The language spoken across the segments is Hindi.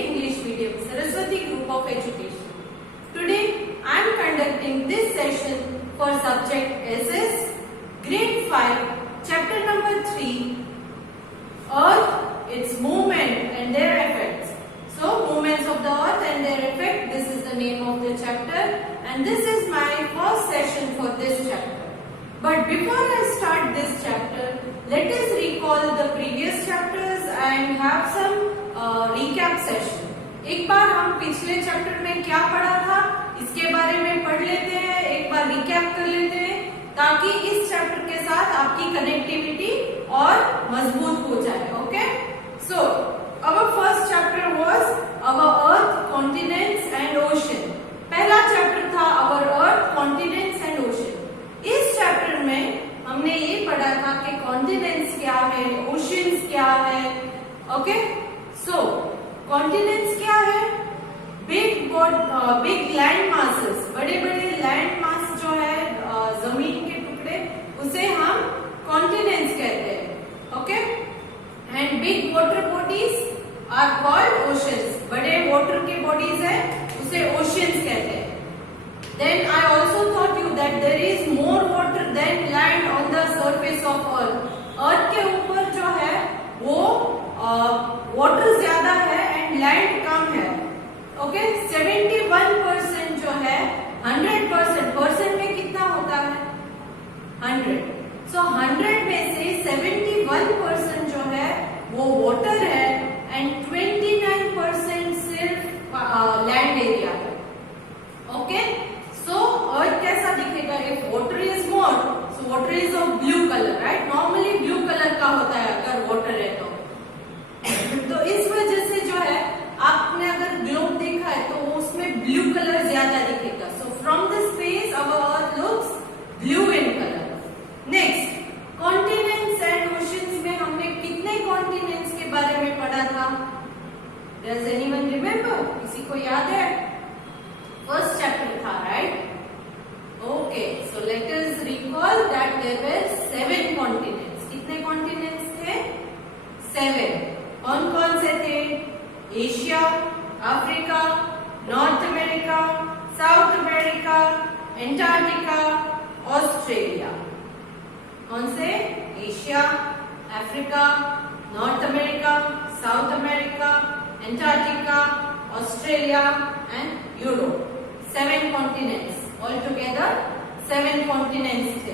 English Medium, Saraswati Group of Education. Today I am conducting this session for subject SS, Grade 5, Chapter number 3, Earth, its movement and their effects. So, movements of the Earth and their effect, this is the name of the chapter, and this is my first session for this chapter. But before I start this chapter, let us recall the previous chapters and have some recap session. एक बार हम पिछले चैप्टर में क्या पढ़ा था इसके बारे में पढ़ लेते हैं, एक बार रिकैप कर लेते हैं ताकि इस चैप्टर के साथ आपकी कनेक्टिविटी और मजबूत हो जाए. Okay, so our first chapter was our earth, continents and ocean. पहला चैप्टर था our earth, continents and ocean. इस चैप्टर में हमने ये पढ़ा था कि कॉन्टिनेंट्स क्या है, ओशंस क्या है. ओके, सो कॉन्टिनेंट्स क्या है? बिग लैंड मासेस, बड़े बड़े लैंड मास जो है जमीन के टुकड़े, उसे हम कॉन्टिनेंट्स कहते हैं. Okay, and big water bodies are called oceans. बड़े वाटर के बॉडीज है उसे ओशंस कहते हैं. Then I also taught you that there is more water than land on the surface of earth. अर्थ के ऊपर जो है वो वाटर ज्यादा है एंड लैंड कम है. ओके, 71% जो है 100%, परसेंट में कितना होता है 100. सो 100 में से 71% जो है वो वाटर है एंड 29% सिर्फ लैंड एरिया है. ओके, so earth कैसा दिखेगा? if water is more, so water is of blue color, right? normally blue color का होता है अगर water है तो. तो इस वजह से जो है आपने अगर ग्लोब देखा है तो उसमें ब्लू कलर ज्यादा दिखेगा. so from the space our earth looks blue in color. next, continents and oceans में हमने कितने continents के बारे में पढ़ा था? does anyone remember? किसी को याद है? First chapter था, right? Okay, so let us recall that there were 7 continents. कितने continents थे? 7. कौन कौन से थे? Asia, Africa, north America, south America, Antarctica, Australia. कौन से? Asia, Africa, north America, south America, Antarctica, Australia and Europe. 7 continents, all together 7 continents थे.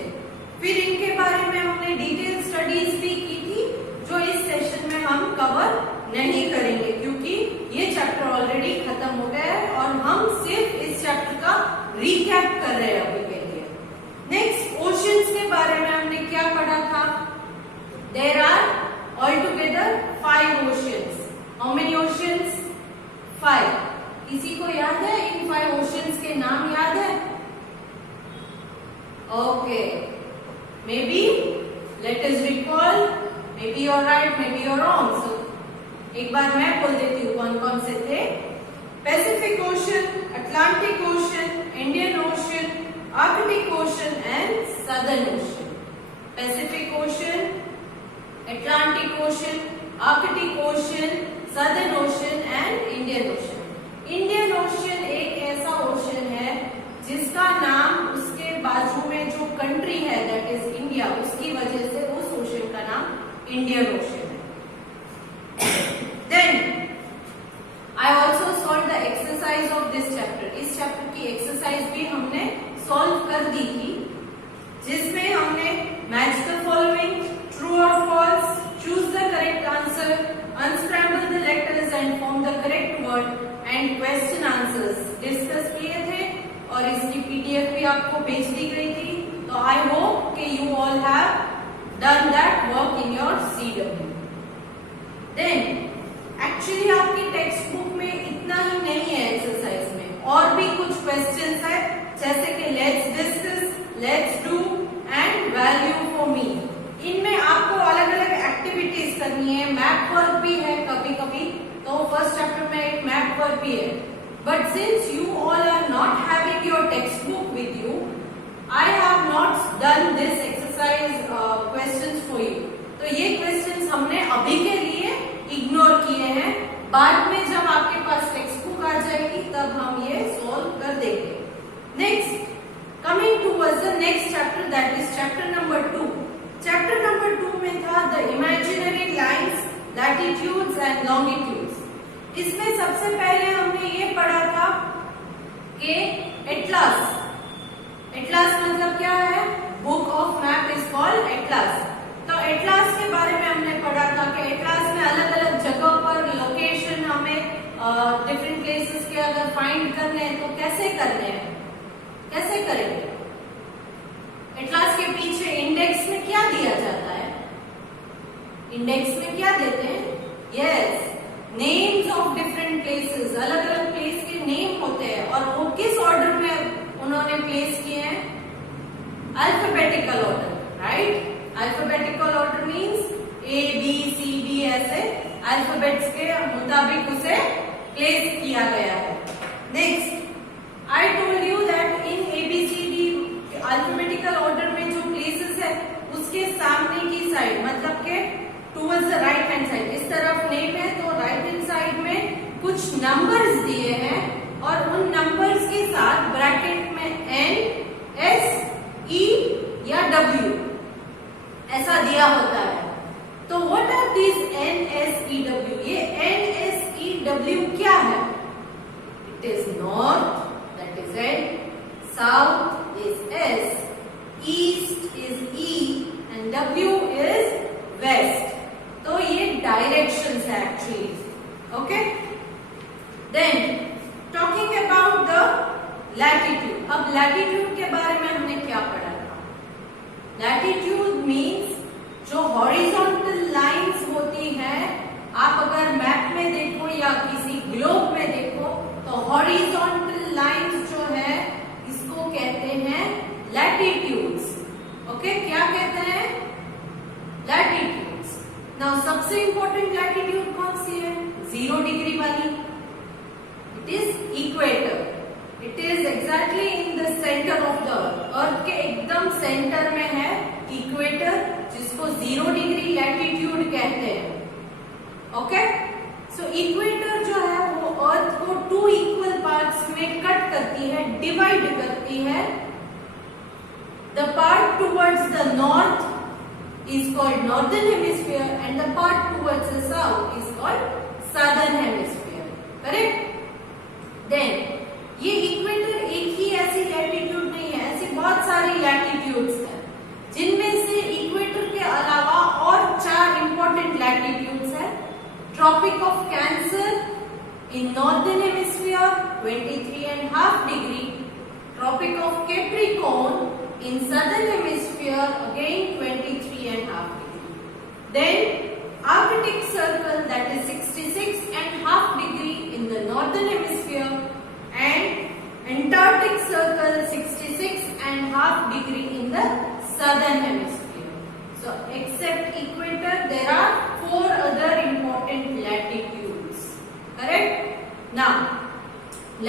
फिर इनके बारे में हमने डिटेल स्टडीज भी की थी जो इस सेशन में हम कवर नहीं करेंगे क्योंकि ये चैप्टर ऑलरेडी खत्म हो गया है और हम सिर्फ इस चैप्टर का रिकैप कर रहे हैं अभी के लिए. नेक्स्ट, ओशंस के बारे में हमने क्या पढ़ा था? There are altogether 5 oceans. How many oceans? 5. किसी को याद है इन 5 ओशंस के नाम याद है? Okay, maybe let us recall. Maybe you're right, maybe you're wrong. So एक बार मैं बोल देती हूँ कौन कौन से थे. Pacific ocean, Atlantic ocean, Indian ocean, Arctic ocean and southern ocean. Pacific ocean, Atlantic ocean, Arctic ocean, southern ocean and Indian ocean. Indian ocean एक ऐसा ओशन है जिसका नाम उसके बाजू में जो कंट्री है दैट इज इंडिया, उसकी वजह से उस ओशन का नाम इंडियन ओशन है. Then I also solve the exercise of this chapter. इस चैप्टर की एक्सरसाइज भी हमने सॉल्व कर दी थी जिसमें हमने मैच द फॉलोइंग, ट्रू और false, choose the correct answer, unscramble the letters and form the correct word and question answers discuss किए थे और इसकी पीडीएफ भी आपको भेज दी गई थी. तो आई होप कि you all have done that work in your CW. Then actually आपकी टेक्स्ट बुक में इतना ही नहीं है एक्सरसाइज में, और भी कुछ क्वेश्चंस है जैसे कि let's discuss, let's do and value for me. इनमें आपको अलग अलग एक्टिविटीज करनी है. मैप वर्क भी है कभी कभी, तो फर्स्ट चैप्टर में एक मैप वर्क भी है. But since you all are not having your textbook with you, I have not done this exercise questions for you. तो ये क्वेश्चंस हमने अभी के लिए इग्नोर किए हैं. बाद में जब आपके next chapter, that is chapter number 2. Chapter number 2 में था the imaginary lines, latitudes and longitudes. इसमें सबसे पहले हमने ये पढ़ा था कि एटलास. एटलास मतलब क्या है? Book of map is called atlas. तो एटलास के बारे में हमने पढ़ा था कि एटलास में अलग अलग जगह पर लोकेशन हमें डिफरेंट प्लेसेस के अगर फाइंड करने हैं तो कैसे करने हैं, कैसे करेंगे. एटलास के पीछे इंडेक्स में क्या दिया जाता है? इंडेक्स में क्या देते हैं? Yes, names of different places. अलग अलग प्लेस के नेम होते हैं और वो किस ऑर्डर में उन्होंने प्लेस किए हैं? Alphabetical order, right. Alphabetical order means A, B, C, D ऐसे अल्फाबेट्स के मुताबिक उसे प्लेस किया गया है. Next, I told you that in ABCD alphabetical order में जो प्लेसेस है उसके सामने की साइड मतलब के towards the right hand side, इस तरफ नेम है तो राइट हैंड साइड में कुछ नंबर्स दिए हैं और उन नंबर्स के साथ ब्रैकेट में N, S, E या W ऐसा दिया होता है. तो what are these N, S, E, W? ये N, S, E, W क्या है? It is north, that is N, south is S, east is E and W is west. तो ये डायरेक्शंस है actually. Okay, then talking about the latitude. अब लैटिट्यूड के बारे में हमने क्या पढ़ा था? लैटिट्यूड मीन्स जो हॉरिजॉन्टल लाइंस होती है, आप अगर मैप में देखो या किसी ग्लोब में देखो तो हॉरिजॉन्टल लाइंस जो है इसको कहते हैं लैटिट्यूड्स. ओके, क्या कहते हैं? लैटिट्यूड्स. नाउ सबसे इंपॉर्टेंट लैटिट्यूड कौन सी है? 0 डिग्री वाली. It is equator. It is exactly in the centre of the अर्थ के एकदम सेंटर में है इक्वेटर, जिसको 0 डिग्री लैटिट्यूड कहते हैं. ओके, सो इक्वेटर जो है वो अर्थ को 2 इक्वल पार्ट्स में कट करती है, डिवाइड करती है. The part towards the north is called northern hemisphere and the part towards the south is called southern hemisphere. Correct? Then ये इक्वेटर एक ही ऐसी लैटिट्यूड नहीं है, ऐसी बहुत सारी लैटिट्यूड्स हैं जिनमें से इक्वेटर के अलावा और 4 इंपॉर्टेंट लैटिट्यूड्स हैं. Tropic of cancer in northern hemisphere 23.5 degree. Tropic of capricorn in southern hemisphere again 23.5 degree. Then Arctic circle that is 66.5 degree in the northern hemisphere and Antarctic circle 66.5 degree in the southern hemisphere. So except equator there are 4 other important latitudes. Correct? Now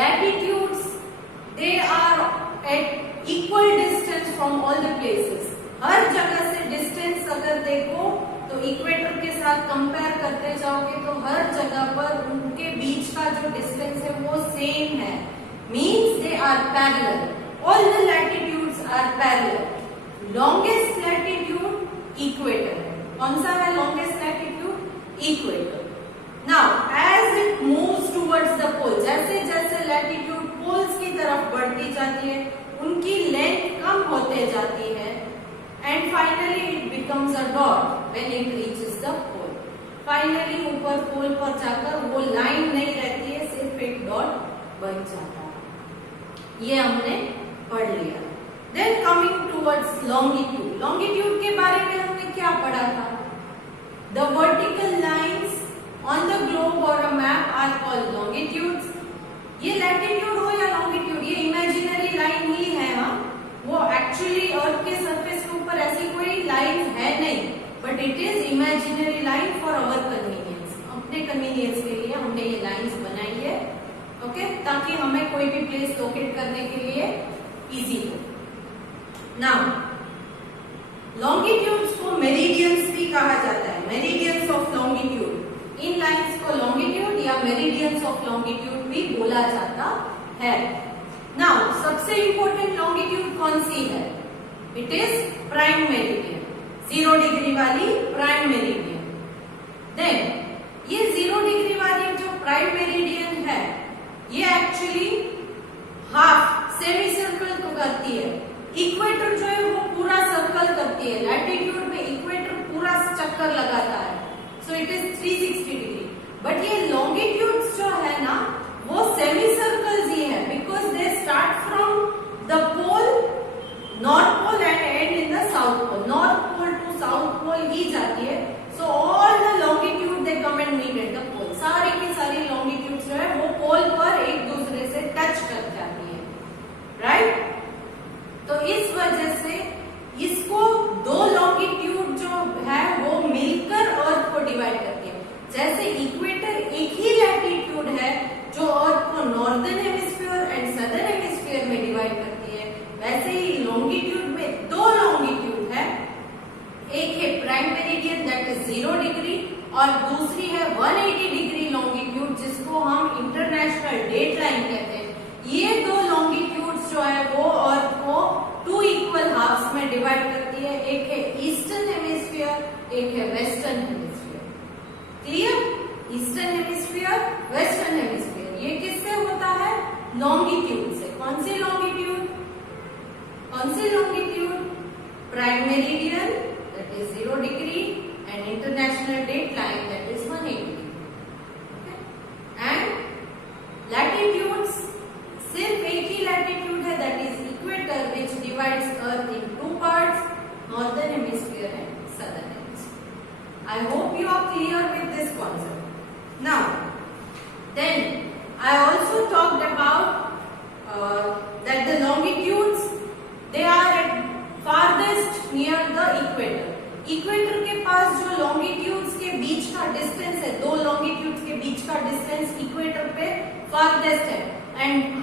latitudes, they are at equal distance from all the places. हर जगह से डिस्टेंस अगर देखो तो इक्वेटर के साथ कंपेयर करते जाओगे तो हर जगह पर उनके बीच का जो डिस्टेंस है वो सेम है. Means they are parallel. All the latitudes are parallel. Longest latitude equator है. कौन सा है longest latitude? Equator. Now as it moves towards the pole, जैसे जैसे लैटिट्यूड पोल्स की तरफ बढ़ती जाती है उनकी लेंथ कम होते जाती है and finally it becomes a dot when it reaches the pole. Finally ऊपर पोल पर जाकर वो लाइन नहीं रहती है, सिर्फ एक डॉट बन जाता है. ये हमने पढ़ लिया. Then coming towards longitude. Longitude के बारे में हमने क्या पढ़ा था? The vertical lines on the globe और a map are called longitudes. ये लैटिट्यूड हो या लॉन्गिट्यूड, ये इमेजिनरी लाइन ही है. वो एक्चुअली अर्थ के सरफेस के ऊपर ऐसी कोई लाइन है नहीं, but it is imaginary line for our convenience. अपने कन्वीनियंस के लिए हमने ये लाइंस बनाई है. ओके, ताकि हमें कोई भी प्लेस लोकेट करने के लिए इजी हो. नाउ लॉन्गिट्यूड्स को मेरिडियंस भी कहा जाता है. Meridians of longitude. In lines को लॉन्गिट्यूड या मेरिडियंस ऑफ लॉन्गिट्यूड भी बोला जाता है. नाउ सबसे इंपॉर्टेंट लॉन्गिट्यूड कौन सी है? It is prime meridian, 0 degree वाली प्राइम मेरिडियन। देन ये 0 डिग्री वाली जो प्राइम मेरिडियन है ये एक्चुअली हाफ सेमी सर्कल को करती है। इक्वेटर जो है वो पूरा सर्कल करती है। लैटिट्यूड में इक्वेटर पूरा चक्कर लगाता है, so it is 360 degree. But ये लॉन्गिट्यूड्स जो है ना वो सेमी सर्कल्स ही है, because they start from the pole, north pole and end in the south pole. North pole to south pole ही जाती है। So all the longitude they come and meet at the pole. सारी की सारी लॉन्गिट्यूड जो है वो पोल पर एक दूसरे से टच कर जाती है, राइट? तो इस वजह से इसको दो लॉन्गिट्यूड जो है वो मिलकर अर्थ को डिवाइड करती है। जैसे इक्वेटर एक ही लैटिट्यूड है जो अर्थ को northern hemisphere and southern hemisphere में डिवाइड करती है, वैसे ही लॉन्गिट्यूड में दो लॉन्गिट्यूड है। एक है prime meridian that is 0 degree और दूसरी है 180 डिग्री लॉन्गिट्यूड जिसको हम इंटरनेशनल डेट लाइन कहते हैं। ये दो लॉन्गिट्यूड्स जो है वो अर्थ को 2 इक्वल हाफ्स में डिवाइड करती है। एक है ईस्टर्न हेमिस्फीयर, एक है western hemisphere. Clear? Eastern hemisphere, western hemisphere. ये किससे होता है? लॉन्गिट्यूड से। कौन सी लॉन्गिट्यूड? कौन सी longitude? Prime meridian that is 0 degree and international date line that is 180 degree. And latitudes सिर्फ एक ही लैटिट्यूड है that is equator which divides earth in 2 parts, northern hemisphere and southern hemisphere. I hope you are clear with this concept. Now then I also talked about that the longitudes they are at farthest near the equator. Equator के पास जो लॉन्गिट्यूड्स के बीच का डिस्टेंस है, दो लॉन्गिट्यूड्स के बीच का डिस्टेंस इक्वेटर पे फारदेस्ट है। And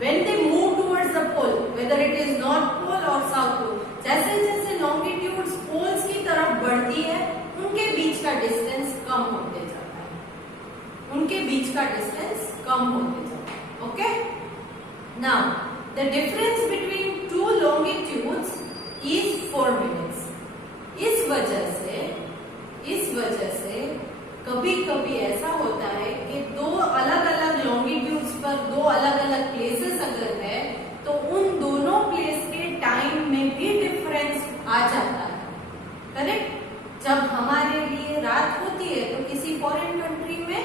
when they move towards the pole, whether it is north pole और साउथ पोल, जैसे जैसे लॉन्गिट्यूड्स पोल्स की तरफ बढ़ती है उनके बीच का डिस्टेंस कम होते जाता है, उनके बीच का डिस्टेंस कम होते जाता है। Okay, now the difference between 2 longitudes is 4 minutes. इस वजह से कभी कभी ऐसा होता है कि दो अलग अलग लॉन्गिट्यूड्स पर दो अलग अलग प्लेसेस अगर है तो उन दोनों प्लेस के टाइम में भी डिफरेंस आ जाता है। करेक्ट? जब हमारे लिए रात होती है तो किसी फॉरेन कंट्री में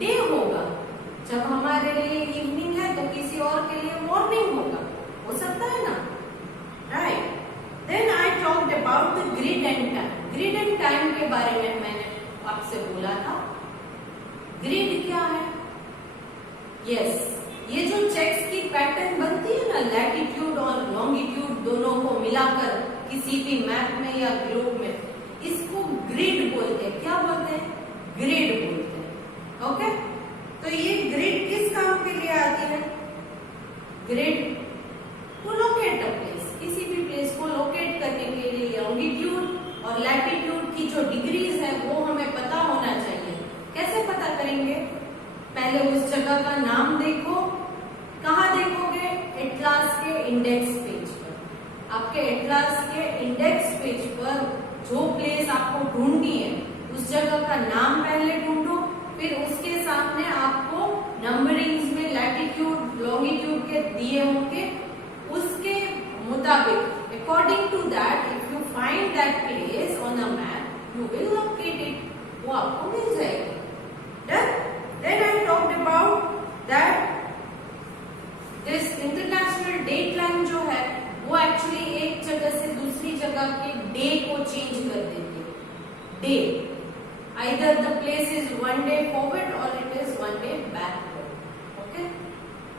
डे होगा, जब हमारे लिए इवनिंग है तो किसी और के लिए मॉर्निंग होगा। हो सकता है ना, right? Then I talked about the grid and time. Grid and time के बारे में मैंने आपसे बोला था। ग्रिड क्या है? यस, ये जो चेक्स की पैटर्न बनती है ना, लैटिट्यूड और लॉन्गिट्यूड दोनों को मिलाकर किसी भी मैप में या ग्लोब में, इसको ग्रिड बोलते हैं। क्या बोलते हैं? ग्रिड बोलते हैं। ओके, तो ये ग्रिड किस काम के लिए आती है? Grid to locate a place, किसी भी प्लेस को लोकेट करने के लिए लॉन्गिट्यूड और लैटिट्यूड की जो डिग्रीज है वो हमें पता होना चाहिए। कैसे पता करेंगे? पहले उस जगह का नाम देखो। कहाँ देखोगे? एटलास के इंडेक्स पेज पर। आपके एटलास के इंडेक्स पेज पर जो प्लेस आपको ढूंढनी है उस जगह का नाम पहले ढूंढो, फिर उसके सामने आपको नंबरिंग्स में लैटिट्यूड लॉन्गिट्यूड के दिए होंगे, उसके मुताबिक according to that if you find that place on a map you will locate it, वो आपको मिल जाएगी। Then I talked about that this international date line जो है वो एक्चुअली एक जगह से दूसरी जगह के डे को चेंज कर देती है। Day either the place is 1 day forward or it is 1 day backward. Okay,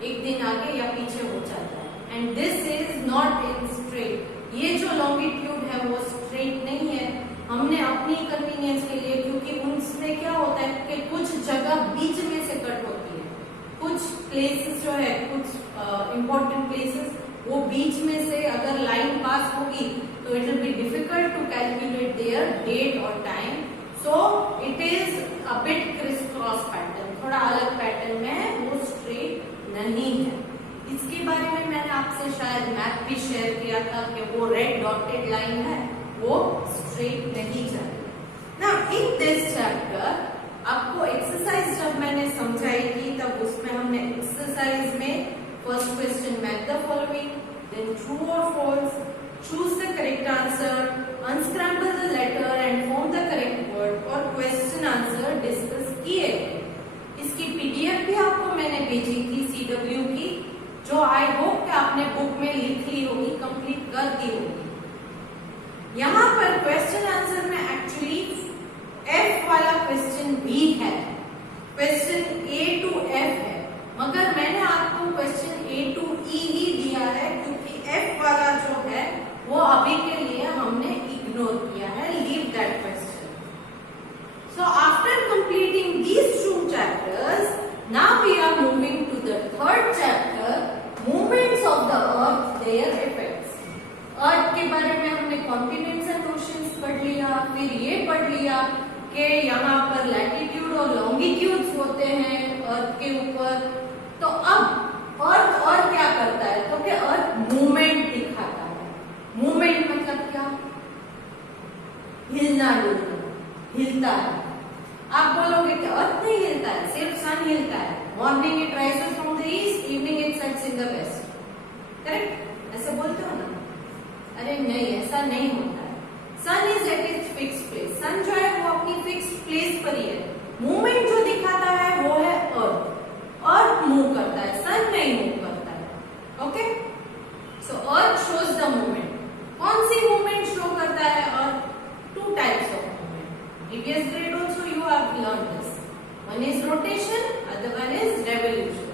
एक दिन आगे या पीछे हो जाता है। And this is not in straight. ये जो लॉन्गिट्यूड है वो स्ट्रेट नहीं है, हमने अपनी कन्वीनियंस के लिए, क्योंकि उनमें क्या होता है कि कुछ जगह बीच में से कट होती है, कुछ प्लेसेस जो है, कुछ इम्पोर्टेंट प्लेसेस वो बीच में से अगर लाइन पास होगी तो it will be difficult to calculate their date और time. So it is a bit criss cross pattern, थोड़ा अलग पैटर्न में है, वो स्ट्रेट नहीं है। इसके बारे में मैंने आपसे आपसे शायद मैप भी शेयर किया था कि वो रेड डॉटेड लाइन है वो स्ट्रेट नहीं जा रही। नाउ इन दिस चैप्टर आपको एक्सरसाइज जब मैंने समझाई थी तब उसमें हमने एक्सरसाइज में first question match the following, then true और false, choose the correct answer, unscramble the letter and form the correct word और क्वेश्चन आंसर डिस्कस किए। इसकी पीडीएफ भी आपको मैंने भेजी थी CW की, जो आई होप कि आपने बुक में लिख ली होगी, कंप्लीट कर दी होगी। यहाँ पर क्वेश्चन आंसर में एक्चुअली F वाला क्वेश्चन भी है, क्वेश्चन A to F है, मगर मैंने आपको क्वेश्चन A to E ही दिया है क्योंकि F वाला जो है वो अभी के लिए हमने इग्नोर किया है, leave that question. So after completing these two chapters, now we are moving to the third chapter, movements of the earth, their effects. अर्थ के बारे में हमने कॉन्टिनेंट्स एंड ओशंस पढ़ लिया, फिर ये पढ़ लिया कि यहाँ पर लैटिट्यूड और लॉन्गिट्यूड्स होते हैं अर्थ के ऊपर। तो अब अर्थ और क्या करता है, तो कि अर्थ मूवमेंट दिखाता है। मूवमेंट मतलब क्या, हिलना डुलना, हिलता है। आप बोलोगे कि अर्थ नहीं हिलता है, सिर्फ सन हिलता है, morning it rises from the east, evening it sets in the west, correct, ऐसे बोलते हो ना? अरे नहीं, ऐसा नहीं होता है। Sun is at its fixed place, sun जो है वो अपनी फिक्स्ड प्लेस पर ही है। मूवमेंट जो दिखाता है वो है अर्थ, अर्थ मूव करता है, सन नहीं मूव करता है। Okay, so earth shows the movement. कौन सी मूवमेंट शो करता है earth? Two types of movement, previous grade also you have learned this. One is rotation, other one is revolution.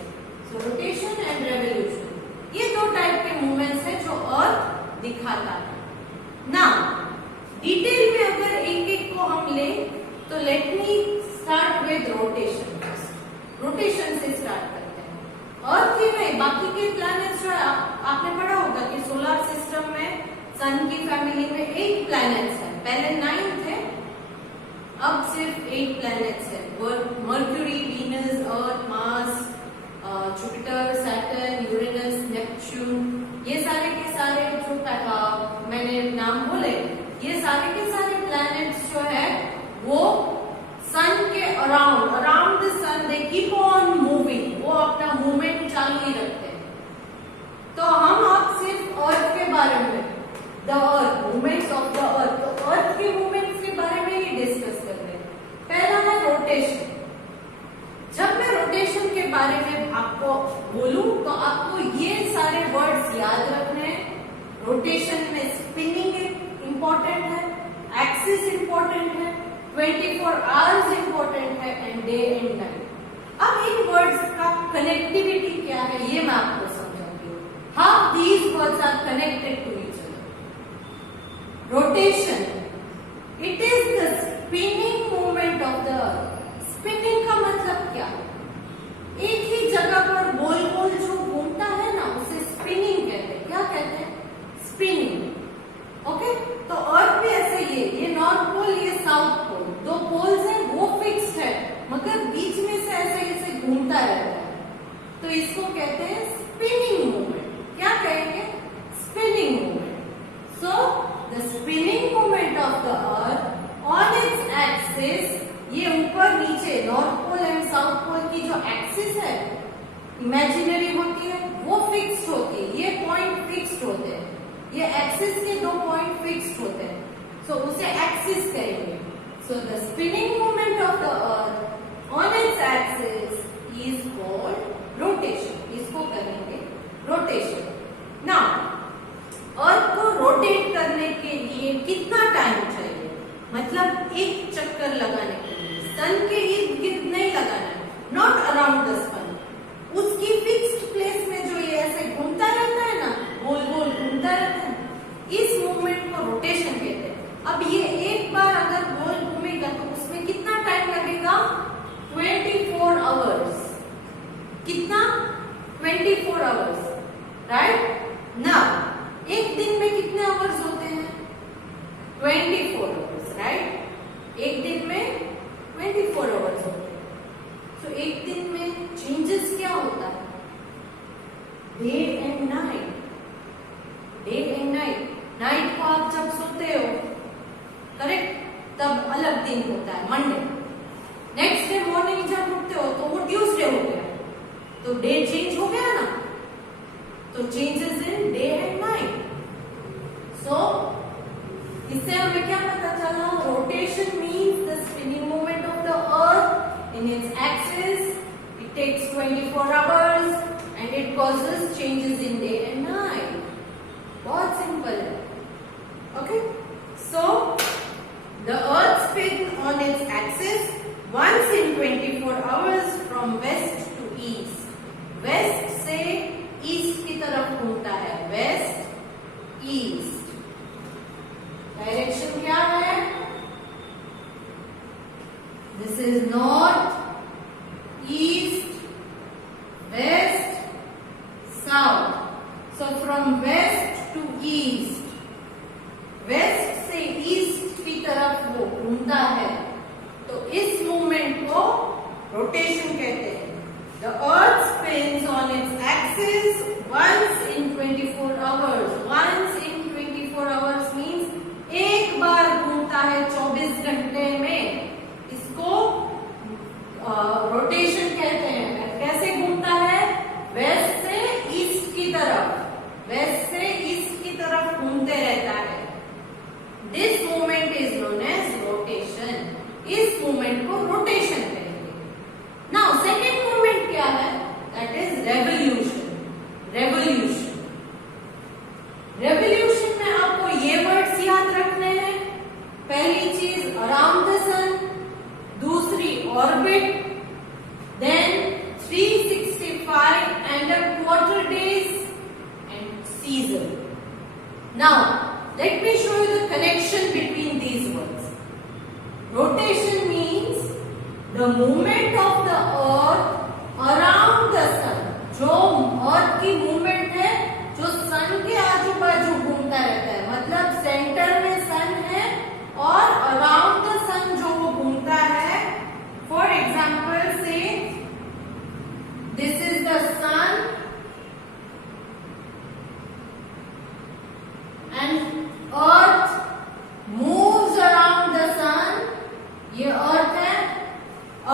So rotation and revolution, ये दो टाइप के मूवमेंट्स हैं जो अर्थ दिखाता है। नाउ डिटेल में अगर एक एक को हम ले तो let me start with rotation. Rotation से स्टार्ट करते हैं। अर्थ ही नहीं, बाकी के प्लैनेट्स जो है आपने पढ़ा होगा कि सोलर सिस्टम में सन की फैमिली में 8 प्लैनेट्स हैं, पहले 9 थे, अब सिर्फ 8 प्लैनेट्स हैं। Mercury, Venus, Earth, Mars, Jupiter, Saturn, Uranus, Neptune, ये सारे के सारे जो मैंने नाम बोले, ये सारे के सारे प्लैनेट्स जो है वो सन के around the sun they keep on moving, वो अपना मूवमेंट चालू ही रखते हैं। तो हम अब सिर्फ अर्थ के बारे में, the earth, movements of the अर्थ, तो अर्थ के मूवमेंट्स के बारे में ही डिस्कस कर रहे हैं। पहला है रोटेशन। जब मैं रोटेशन के बारे में आपको बोलूं तो आपको ये सारे वर्ड्स याद रखने हैं। रोटेशन में स्पिनिंग इंपॉर्टेंट है, एक्सिस इंपॉर्टेंट है, 24 आवर्स इंपॉर्टेंट है एंड डे एंड नाइट। अब इन वर्ड्स का कनेक्टिविटी क्या है ये मैं आपको समझाती हूँ। How these words are connected to each other. Rotation, it is the spinning movement of the earth. Spinning का मतलब क्या? एक ही जगह पर गोल गोल जो घूमता है ना, उसे स्पिनिंग कहते हैं। क्या कहते हैं? स्पिनिंग। ओके, तो अर्थ भी ऐसे ही है, ये नॉर्थ पोल, ये साउथ पोल, दो पोल्स हैं, वो फिक्स्ड है, मगर बीच में से ऐसे ऐसे घूमता रहता है, तो इसको कहते हैं स्पिनिंग मूवमेंट। क्या कहेंगे? Spinning movement. So the spinning movement of the earth on its axis, ये ऊपर नीचे north pole and south pole की जो एक्सिस है इमेजिनरी होती है, वो फिक्स्ड होती है, ये पॉइंट फिक्स्ड होते हैं, ये एक्सिस के दो पॉइंट फिक्स्ड होते हैं, सो उसे एक्सिस कहेंगे। सो the spinning movement of the earth on its axis is called rotation. इसको कहेंगे रोटेशन। नाउ अर्थ को रोटेट करने के लिए कितना टाइम चाहिए? मतलब एक चक्कर लगाने के लिए सन के इर्द गिर्द नहीं लगाना है, नॉट अराउंड द सन, उसकी फिक्स्ड प्लेस में जो ये ऐसे घूमता रहता है ना, गोल गोल घूमता रहता है, इस मूवमेंट को रोटेशन कहते हैं। अब ये एक बार अगर गोल घूमेगा तो उसमें कितना टाइम लगेगा? 24 आवर्स। कितना? 24 आवर्स, राइट? नाउ एक दिन में कितने आवर्स होते हैं? 24 आवर्स, राइट? एक दिन में 24 आवर्स होते हैं। तो एक दिन में चेंजेस क्या होता है? Day and night. तो डे चेंज हो गया ना, तो changes in day and night. So इससे हमें क्या पता चला? Rotation means the spinning movement of the earth in its axis. It takes 24 hours and it causes changes in day and night. बहुत सिंपल है। Okay, so the earth spin on its axis once in 24 hours from west to east. West से ईस्ट की तरफ घूमता है, वेस्ट ईस्ट। डायरेक्शन क्या है? This is north, east, west, south. So from west to east, west से ईस्ट की तरफ वो घूमता है, तो इस मूवमेंट को रोटेशन कहते हैं। The earth spins on its axis once in 24 hours. Once in 24 hours means एक बार घूमता है 24 घंटे में। इसको रोटेशन कहते हैं। कैसे घूमता है? वेस्ट से ईस्ट की तरफ, वेस्ट से ईस्ट की तरफ घूमते रहता है। This movement is known as rotation. इस मूवमेंट को रोटेशन कहेंगे। नाउ सेकेंड मूवमेंट क्या है? That is revolution. Revolution, revolution में आपको ये वर्ड्स याद रखने हैं। पहली चीज अराउंड द सन, दूसरी orbit, then 365 and a quarter days and season. Now let me show you the connection between these words. Rotation means the movement of the earth around the sun. जो अर्थ की मूवमेंट है जो सन के आजू बाजू घूमता रहता है, मतलब सेंटर में सन है और अराउंड द सन जो वो घूमता है। For example say this is the sun and earth moves around the sun. ये अर्थ है,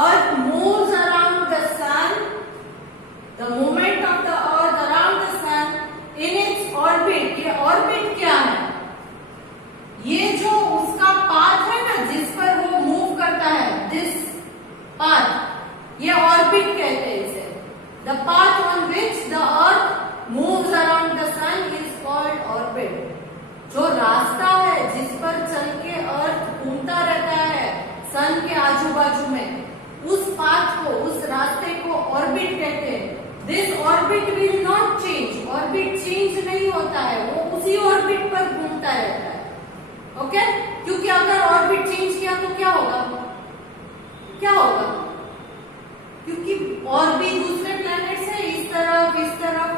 earth moves around the sun. The movement of the earth around the sun in its orbit. ये ऑर्बिट क्या है? ये जो उसका पाथ है ना, जिस पर वो मूव करता है, दिस पाथ, ये ऑर्बिट कहते हैं इसे। The path on which the earth moves around the sun is called orbit. जो रास्ता है जिस पर चल के अर्थ घूमता रहता है सन के आजू बाजू में, उस पाथ को, उस रास्ते को ऑर्बिट कहते हैं। This orbit will not change. Orbit change नहीं होता है, वो उसी ऑर्बिट पर घूमता रहता है। ओके, क्योंकि अगर ऑर्बिट चेंज किया तो क्या होगा? क्या होगा? क्योंकि और भी दूसरे प्लैनेट्स है इस तरफ,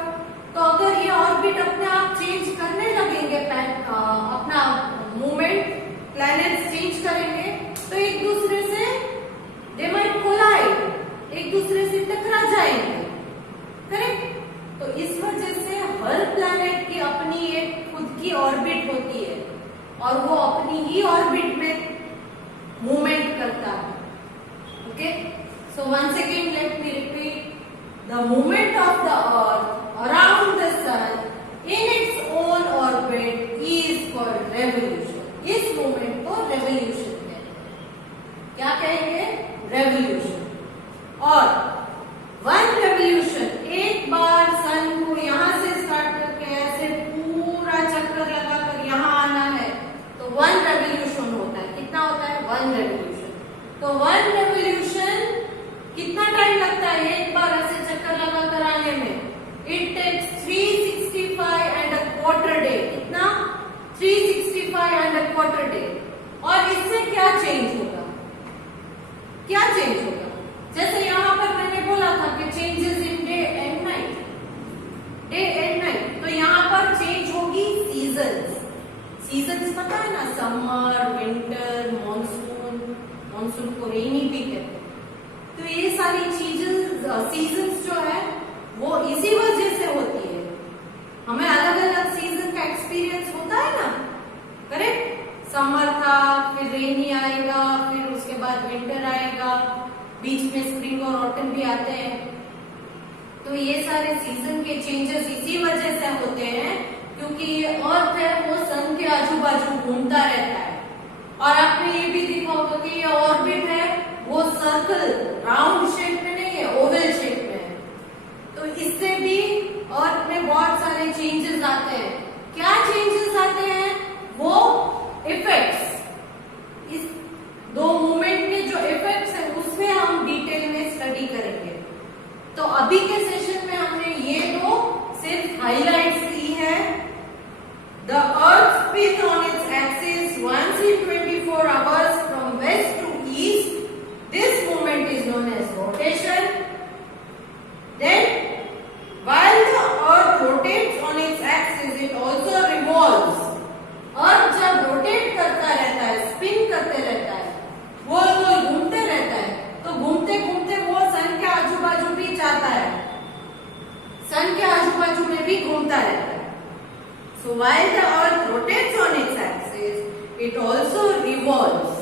तो अगर ये ऑर्बिट अपने आप चेंज करने लगेंगे, अपना मूवमेंट प्लैनेट्स चेंज करेंगे, तो एक दूसरे से दे माइट कोलाइड, एक दूसरे से टकरा जाएंगे। करेक्ट? तो इस वजह से हर प्लैनेट की अपनी एक खुद की ऑर्बिट होती है और वो अपनी ही ऑर्बिट में मूवमेंट करता है। Okay, so once again let me repeat. The movement of the earth around the sun in its own orbit is called revolution. इस मूवमेंट को रेवोल्यूशन क्या कहेंगे? रेवोल्यूशन। और वन रेवोल्यूशन, एक बार सन को यहां से स्टार्ट करके ऐसे पूरा चक्कर लगाकर यहां आना है, तो वन रेवोल्यूशन होता है। कितना होता है? One revolution. तो वन रेवोल्यूशन कितना टाइम लगता है एक बार ऐसे चक्कर लगा कर आने में? It takes 365 and a quarter day. कितना? 365 एंड अ क्वार्टर डे। और इससे क्या चेंज होगा? क्या चेंज होगा? जैसे यहां पर मैंने बोला था कि changes in day and night, day and night, तो यहां पर चेंज होगी सीजन्स। सीजन्स पता है ना, समर, विंटर, मॉनसून, मॉनसून को रेनी भी कहते हैं। तो ये सारी चीजें, सीजन्स जो है वो इसी वजह से होती है। हमें अलग अलग सीजन का एक्सपीरियंस होता है ना, करेक्ट? समर था, फिर रेनी आएगा, फिर उसके बाद विंटर आएगा, बीच में स्प्रिंग और ऑटम भी आते हैं। तो ये सारे सीजन के चेंजेस इसी वजह से होते हैं क्योंकि ये अर्थ है वो सन के आजू बाजू घूमता रहता है। और आपने ये भी देखा होगा कि ये ऑर्बिट है वो सर्कल राउंड शेप में नहीं है, ओवल शेप में है। तो इससे भी अर्थ में बहुत सारे चेंजेस आते हैं। क्या चेंजेस आते हैं? वो इफेक्ट्स, इस दो मूवमेंट के जो इफेक्ट्स है उसमें हम डिटेल में स्टडी करेंगे। तो अभी के सेशन में हमने ये दो सिर्फ हाइलाइट्स दी है। The earth spins on its axis once in 24 hours from west to east. This movement is known as rotation. Then, while the earth rotates on its axis, it also revolves. अर्थ जब रोटेट करता रहता है, स्पिन करते रहता है, गोल गोल घूमते रहता है, तो घूमते घूमते वो सन के आजू बाजू भी जाता है, सन के आजू बाजू में भी घूमता रहता है। So while the earth rotates on its axis, it also revolves.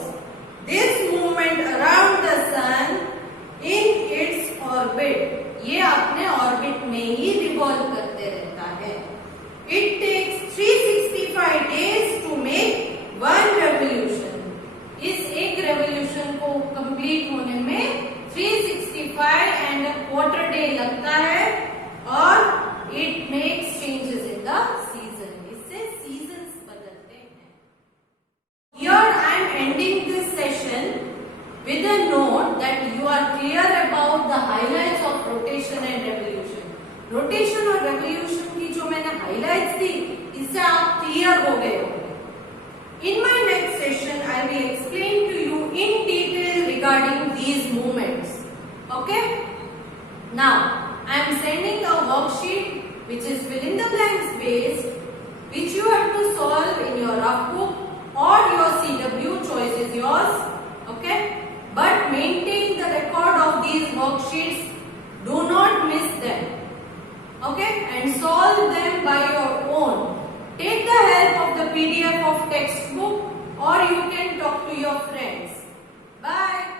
This movement around the sun in its orbit, ये अपने ऑर्बिट में ही रिवॉल्व करते रहता है। It takes 365 days to make one revolution. इस एक रेवोल्यूशन को कंप्लीट होने में 365 एंड a quarter day लगता है और it makes changes in the season. इससे seasons बदलते हैं। Here I am ending this session with a note that you are clear about the highlights of rotation and revolution. Rotation और रेवोल्यूशन की जो मैंने हाइलाइट्स दी, इससे आप क्लियर हो गए होंगे। In my next session, I will explain to you in detail regarding these movements. Okay? Now, I am sending a worksheet which is fill in the blanks based, which you have to solve in your rough book or your CW, choice is yours. Okay? But maintain the record of these worksheets. Do not miss them. Okay? And solve them by your own. Take the help of the PDF of textbook or you can talk to your friends. Bye.